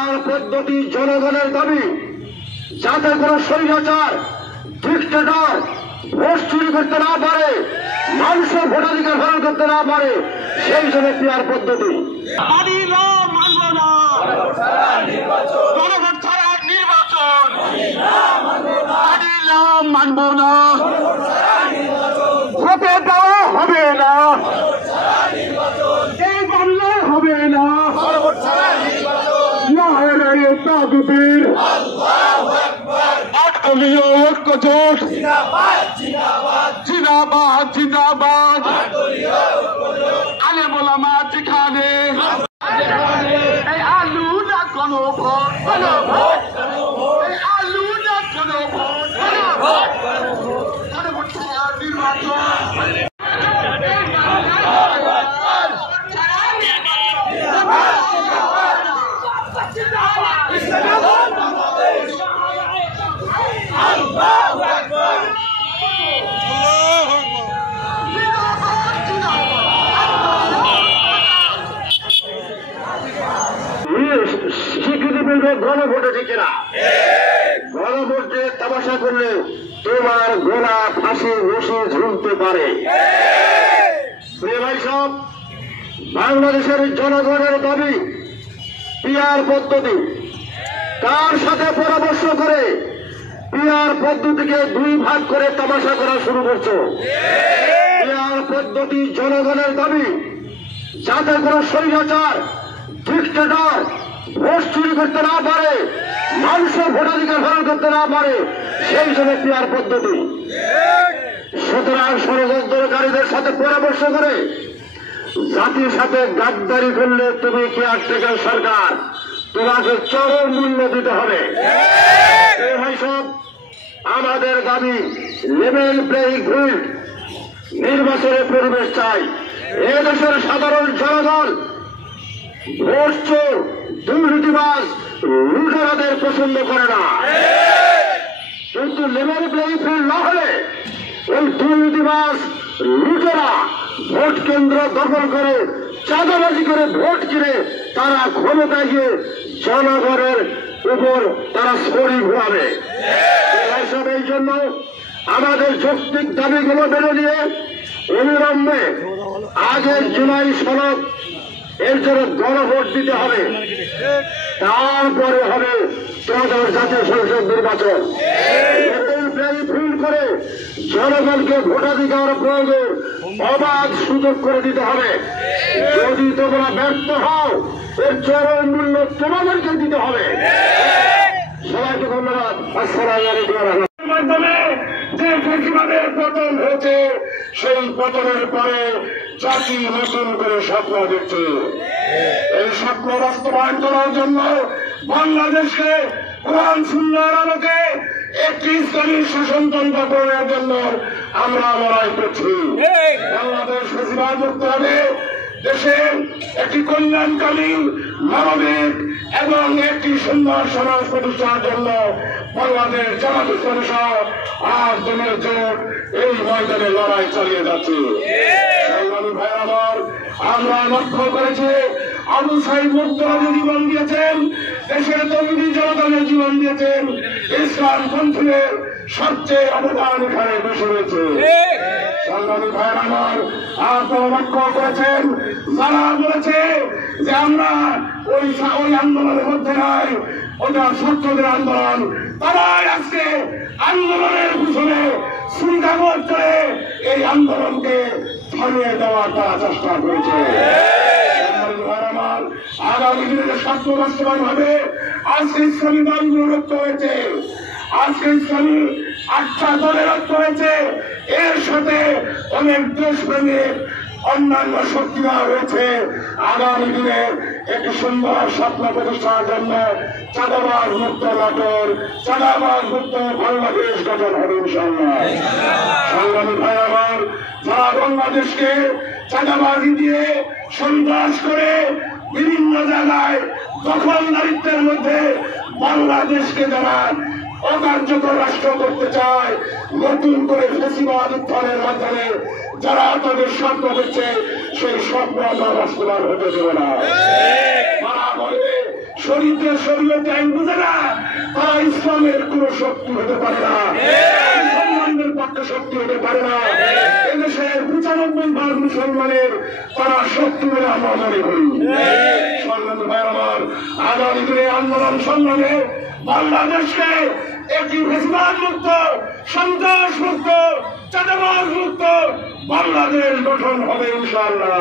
Peer পদ্ধতি জনগণের দাবি, যাতে কোনো স্বৈরাচার ডিক্টেটর ভোট চুরি করতে না পারে, মানুষের ভোটাধিকার হরণ করতে না পারে, সেই জন্য পিয়ার পদ্ধতি। মানব না, হতে দেওয়া হবে না, এই বাংলা হবে না, তাগুতের আটদলীয় ঐক্যজোট জিন্দাবাদ জিন্দাবাদ, আলেম ওলামা যেখানে এই আলু না কোনো ভোট, এই আলু না কোনো ভোট, নির্বাচন স্বীকৃতি পেলে গণভোটে ঠিক না, গণভোটে তামাশা করলে তোমার গোলা ফাঁসি রশি ঝুলতে পারে। ভাই সব, বাংলাদেশের জনগণের দাবি পিয়ার পদ্ধতি। কার সাথে পরামর্শ করে পিয়ার পদ্ধতিকে দুই ভাগ করে তামাশা করা শুরু করছো? পিয়ার পদ্ধতি জনগণের দাবি, যাতে কোনো স্বৈরাচার ডিক্টেটর ভোট চুরি করতে না পারে, মানুষের ভোটাধিকার হরণ করতে না পারে, সেই জন্য পিয়ার পদ্ধতি। সুতরাং ষড়যন্ত্রকারীদের সাথে পরামর্শ করে জাতির সাথে গাদ্দারি করলে তুমি কেয়ারটেকার সরকার, তোমাকে চরম মূল্য দিতে হবে। ভাই সব, আমাদের দাবি লেভেল প্লেইং ফিল্ড, নির্বাচনের পরিবেশ চাই। এদেশের সাধারণ জনগণ ভোট চোর, দুর্নীতিবাজ, লুটেরাদের পছন্দ করে না, কিন্তু লেভেল প্লেইং ফিল্ড না হলে ওই দুর্নীতিবাজ লুটেরা ভোট কেন্দ্র দখল করে চাঁদাবাজি করে ভোট কিনে তারা ক্ষমতায় গিয়ে জনগণের উপর তারা ছড়ি ঘুরাবে। এই জন্য আমাদের যৌক্তিক দাবিগুলো মেনে নিয়ে অবিলম্বে আগের জুলাই সনদ এর জন্য গণভোট দিতে হবে, তারপরে হবে তোমাদের জাতীয় সংসদ নির্বাচন। করে জনগণকে ভোটাধিকার প্রয়োগের অবাধ সুযোগ করে দিতে হবে। যদি তোমরা ব্যর্থ হও, এর চরম মূল্য তোমাদেরকে দিতে হবে। সবাইকে ধন্যবাদ। আসসালামু আলাইকুম। মাধ্যমে যে ফ্যাসিবাদের পতন হয়েছে, সেই পতনের পরে জাতি নতুন করে স্বপ্ন দেখছে। এই স্বপ্ন বাস্তবায়ন করার জন্য বাংলাদেশকে কোরআন সুন্নাহর আলোকে একটি ইসলামী শাসনতন্ত্র প্রণয়নের জন্য আমরা লড়াই করছি। বাংলাদেশ ফ্যাসিবাদ মুক্ত হবে, দেশে একটি কল্যাণকামী, মানবিক এবং একটি সুন্দর সমাজ প্রতিষ্ঠার জন্য বাংলাদেশ জামাত ইসলামী সহ আর দলের জোট এই ময়দানে লড়াই চালিয়ে যাচ্ছে। সংগ্রামী ভাই আমার, আমরা লক্ষ্য করেছি আবু সাইদ মুক্তরাজে জীবন দিয়েছেন, দেশের তৌহিদি জনগণের জীবন দিয়েছেন, ইসলাম পন্থীদের সবচেয়ে অবদান এখানে বসে রয়েছে। সংগ্রামী ভাই আমার, আপনারা লক্ষ্য করেছেন যারা বলেছে যে আমরা ওই আন্দোলনের মধ্যে নাই, ওটা ছাত্রদের আন্দোলন, তারাই আজকে আন্দোলনের পিছনে চিন্তাবোধ করে এই আন্দোলনকে থামিয়ে দেওয়ার তারা চেষ্টা করেছে। আগামী দিনে স্বাস্থ্য বাস্তবায়ন হবে। আজকে ইসলামী দলগুলো রক্ত হয়েছে, আজকে ইসলামী 8টা দলে রক্ত হয়েছে, এর সাথে অনেক দেশপ্রেমিক অন্যান্য শক্তিরা রয়েছে। আগামী দিনে একটি সুন্দর স্বপ্ন প্রতিষ্ঠার জন্য চাঁদাবাজ মুক্ত নাটোর, চাঁদাবাজ মুক্ত বাংলাদেশ গঠন হবে ইনশাআল্লাহ। সংগ্রামী ভাই আমার, যারা বাংলাদেশকে চাঁদাবাজি দিয়ে সন্ত্রাস করে বিভিন্ন জায়গায় দখলদারিত্বের মধ্যে বাংলাদেশকে যারা অকার্যকর রাষ্ট্র করতে চায়, নতুন করে ফ্যাসিবাদ উত্থানের মাধ্যমে যারা তাদের স্বপ্ন দেখছে, সেই স্বপ্ন আমরা বাস্তবায়ন হতে দেব না। তারা বলবে শরীয়ত আইন বুঝে না, তারা ইসলামের কোন শক্তি হতে পারে না, মুসলমানদের পক্ষে শক্তি হতে পারে না। এদেশের 95% মুসলমানের তারা শক্তি বলে আমরা মনে করি। সম্মানিত ভাই আমার, আগামী দিনে আন্দোলন সংগ্রামে বাংলাদেশকে একটি ফেসিবাদ মুক্ত, সন্ত্রাস মুক্ত, চাঁদাবাজ মুক্ত বাংলাদেশ গঠন হবে ইনশাআল্লাহ।